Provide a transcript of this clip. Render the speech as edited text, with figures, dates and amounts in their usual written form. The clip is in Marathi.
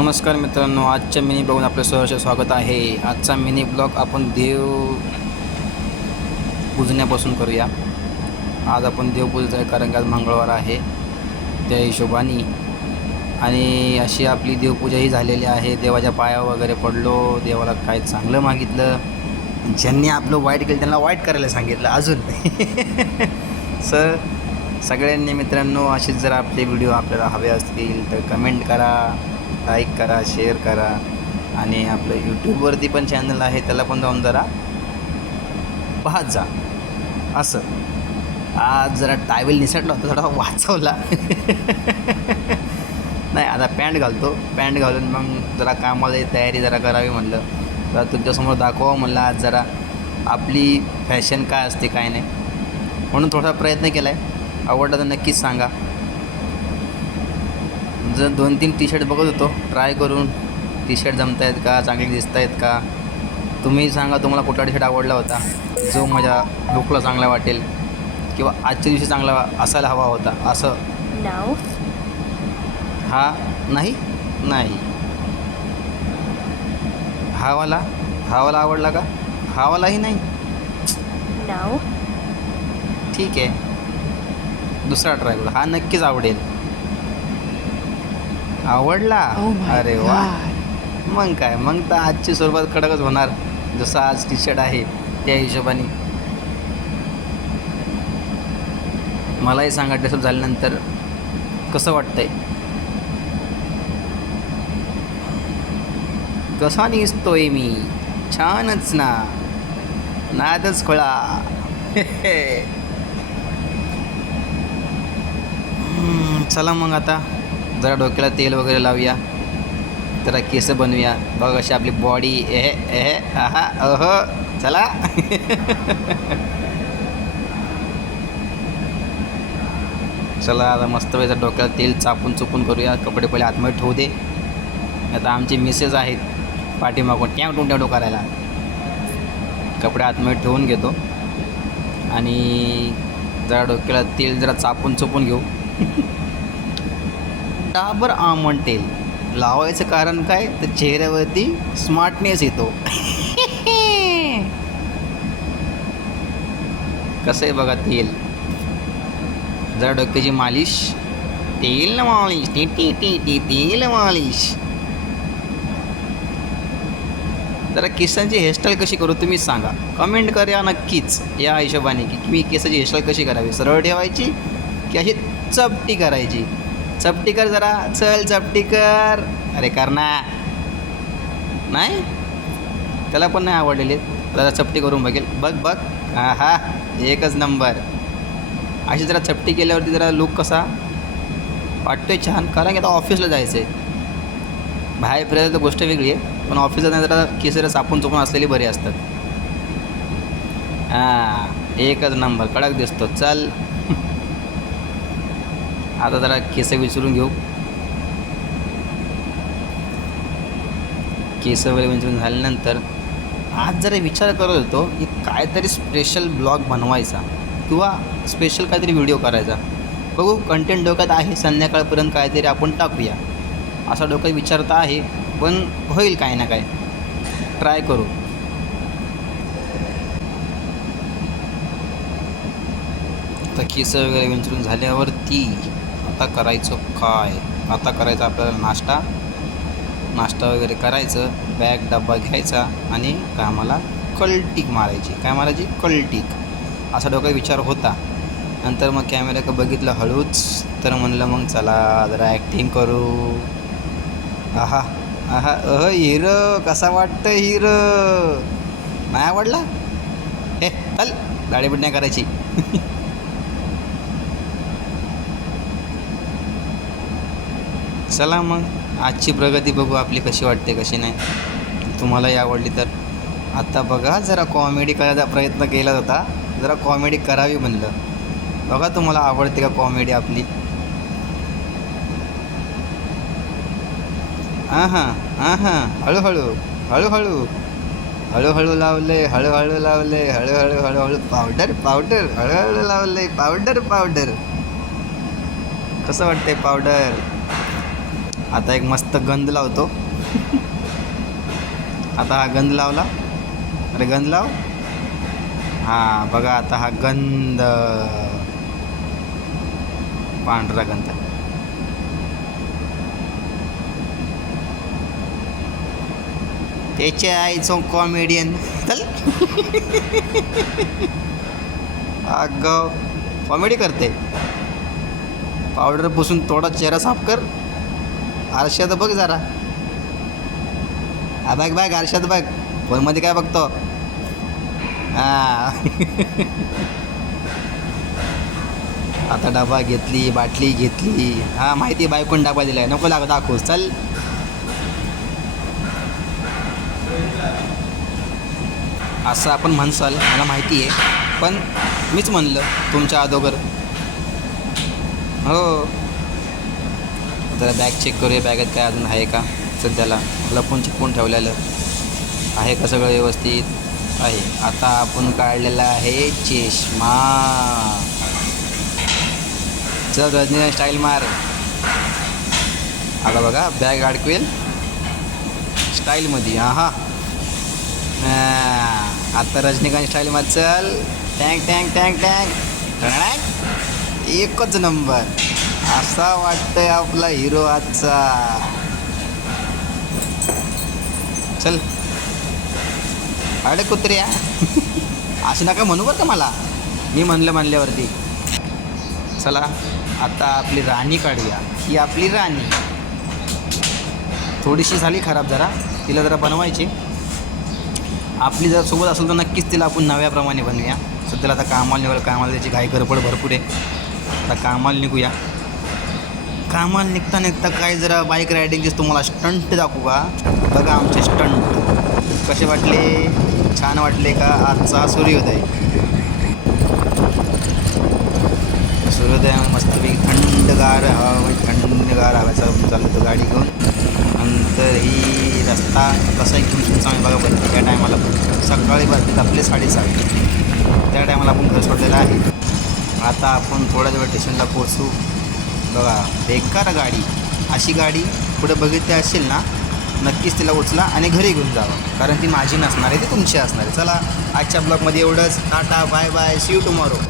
नमस्कार मित्रांनो, आजच्या मिनी ब्लॉगमध्ये आपलं सहर्ष स्वागत आहे. आजचा मिनी ब्लॉग आपण देव पूजण्यापासून करूया. आज आपण देवपूजेचं आहे कारण की आज मंगळवार आहे, त्या हिशोबाने. आणि अशी आपली देवपूजाही झालेली आहे. देवाच्या पाया वगैरे पडलो, देवाला काय चांगलं मागितलं. ज्यांनी आपलं वाईट केलं त्यांना वाईट करायला सांगितलं अजून. सगळ्यांनी मित्रांनो असेच जर आपले व्हिडिओ आपल्याला हवे असतील तर कमेंट करा, लाईक करा, शेअर करा. आणि आपलं यूट्यूबवरती पण चॅनल आहे, त्याला पण जाऊन जरा पाहत जा. असं आज जरा टावेल निसटला होता, थोडा वाचवला. नाही, आता पॅन्ट घालतो. पॅन्ट घालून मग जरा कामाला तयारी जरा करावी म्हणलं. तर तुमच्यासमोर दाखवावं म्हणलं आज जरा आपली फॅशन काय असते काय नाही, म्हणून थोडासा प्रयत्न केला आहे. आवडला तर नक्कीच सांगा. जर 2-3 टी शर्ट बघत होतो ट्राय करून, टी शर्ट जमत आहेत का, चांगले दिसत आहेत का. तुम्ही सांगा तुम्हाला कुठला टी शर्ट आवडला होता, जो माझ्या लुकला चांगला वाटेल किंवा आजच्या दिवशी चांगला असायला हवा होता. असं No. हा नाही नाही हावाला आवडला का? हावालाही नाही. No. ठीक आहे, दुसरा ट्राय करू. हा नक्कीच आवडेल. आवडला? Oh my अरे वा, God. मग काय, मग तर आजची सुरुवात कडकच होणार. जसं आज टी शर्ट आहे त्या हिशोबाने. मलाही सांगा ड्रेसअप झाल्यानंतर कसं वाटतंय, कसा दिसतोय मी. छानच ना, नादच खोळा. चला मग आता जरा डोक्याला तेल वगैरे लावूया, जरा केस बनवूया. बघ अशी आपली बॉडी. एहे आहा अह चला. चला आता मस्त वेळेचा डोक्याला तेल चापून चुपून करूया. कपडे पहिले आतमध्ये ठेवू दे. आता आमचे मिसेस आहेत पाठीमागून टॅव करायला. कपडे आतमध्ये ठेवून घेतो आणि जरा डोक्याला तेल जरा चापून चुपून घेऊ. डाबर आमंड तेल लावायचं कारण काय, तर चेहऱ्यावरती स्मार्टनेस येतो. कसं आहे बघा तेल. जरा डोक्याची मालिश, तेल मालिश, तेल मालिश. जरा केसांची हेअरस्टाईल कशी करू तुम्हीच सांगा, कमेंट करा नक्कीच. या हिशोबाने की मी केसाची हेअरस्टाईल कशी करावी, सरळ ठेवायची की अशी चपटी करायची. चपटी कर जरा, चल चपटी कर. अरे कर ना. नाही, त्याला पण नाही आवडलेले. जरा चपटी करून बघेल. बघ हा एकच नंबर. अशी जरा चपटी केल्यावरती जरा लुक कसा वाटतोय, छान. कारण की आता ऑफिसला जायचं आहे. बाहेर फिरायला तर गोष्ट वेगळी आहे, पण ऑफिसला नाही जरा केस जरा चापून चुपून असलेली बरी असतात. हां, एकच नंबर, कडक दिसतो. चल आता जरा केस विचारून घेऊ. केस वगैरे विचारून झाल्यानंतर आज जरा विचार करत होतो की काहीतरी स्पेशल ब्लॉग बनवायचा किंवा स्पेशल काहीतरी व्हिडिओ करायचा. बघू, कंटेंट डोक्यात आहे. संध्याकाळपर्यंत काहीतरी आपण टाकूया असा डोक्यात विचार तर आहे, पण होईल काय ना काय, ट्राय करू. आता केस वगैरे विंचरून झाल्यावरती आता करायचं काय, आता करायचं आपल्याला नाश्ता वगैरे करायचं. बॅग डब्बा घ्यायचा आणि कामाला कलटीक मारायची. काय मारायची? कलटीक. असा डोक्यात विचार होता. नंतर मग कॅमेऱ्याकडे बघितलं हळूच, तर म्हणलं मग चला जरा ॲक्टिंग करू. आहा हिरो कसा वाटतं हिरो. नाही आवडला? हे चल, गाडी बिडण्या करायची. चला मग आजची प्रगती बघू आपली कशी वाटते कशी नाही. तुम्हालाही आवडली तर आता बघा, जरा कॉमेडी करायचा प्रयत्न केला होता. जरा कॉमेडी करावी म्हणलं. बघा तुम्हाला आवडते का कॉमेडी आपली. हां हळूहळू लावले, हळूहळू पावडर हळूहळू लावले. पावडर कसं वाटतंय पावडर. आता एक मस्त गंध लावतो. आता हा गंध लावला. अरे गंध लाव. हां बघा आता हा गंध, पांढरा गंध. त्याच्या आईचं कॉमेडियन. चल अगं कॉमेडी करते. पावडर पुसून थोडा चेहरा साफ कर. आरशात बघ जरा. हा बघ बघ आरशात बघ. फोनमध्ये काय बघतो. हां आता डबा घेतली, बाटली घेतली. हां माहिती आहे बायकोन डबा दिलाय, नको लाग दाखवूस. चल असं आपण म्हणसाल मला माहिती आहे, पण मीच म्हणलं तुमच्या अगोदर. हो जरा बॅग चेक करूया, बॅगेत काय अजून आहे का सध्याला. लपून चिपकून ठेवलेलं आहे का सगळं व्यवस्थित आहे. आता आपण काढलेला आहे चष्मा. चल रजनी स्टाईल मार. आता बघा बॅग अडकवेल स्टाईलमध्ये. हां आता रजनीकांत स्टाईल मार. चल टँक टँक टँक टँक. एकच नंबर. असा वाटतंय आपला हिरो आजचा. चल अरे कुत्र्या असं नका म्हणू बरं का मला, मी म्हणल्यावरती. चला आता आपली राणी काढूया. ही आपली राणी थोडीशी झाली खराब, जरा तिला जरा बनवायची. आपली जर सोबत असेल तर नक्कीच तिला आपण नव्याप्रमाणे बनवूया. सध्याला आता कामाला निघाल, कामाला त्याची घाई गडबड भरपूर आहे. आता कामाला निघूया. कामाला निघता निघता काय जरा बाईक रायडिंगचेच तुम्हाला स्टंट दाखवू का. बघा आमचे स्टंट कसे वाटले, छान वाटले का. आजचा सूर्योदय, सूर्योदय मस्तपैकी थंडगार हवा, थंडगार हवाचा चालू होतो गाडी घेऊन. नंतर ही रस्ता कसा घेऊन तुमचा आम्ही बघा बरं. त्या टायमाला सकाळी वाजतात आपले 7:30. त्या टायमाला आपण घर सोडलेलं आहे. आता आपण थोड्या वेळ स्टेशनला पोचू. बघा बेकार गाडी, अशी गाडी पुढे बघितली असेल ना, नक्कीच तिला उचला आणि घरी घेऊन जावं, कारण ती माझी नसणार आहे, ती तुमची असणार आहे. चला आजच्या ब्लॉगमध्ये एवढंच. Tata bye bye, see you tomorrow.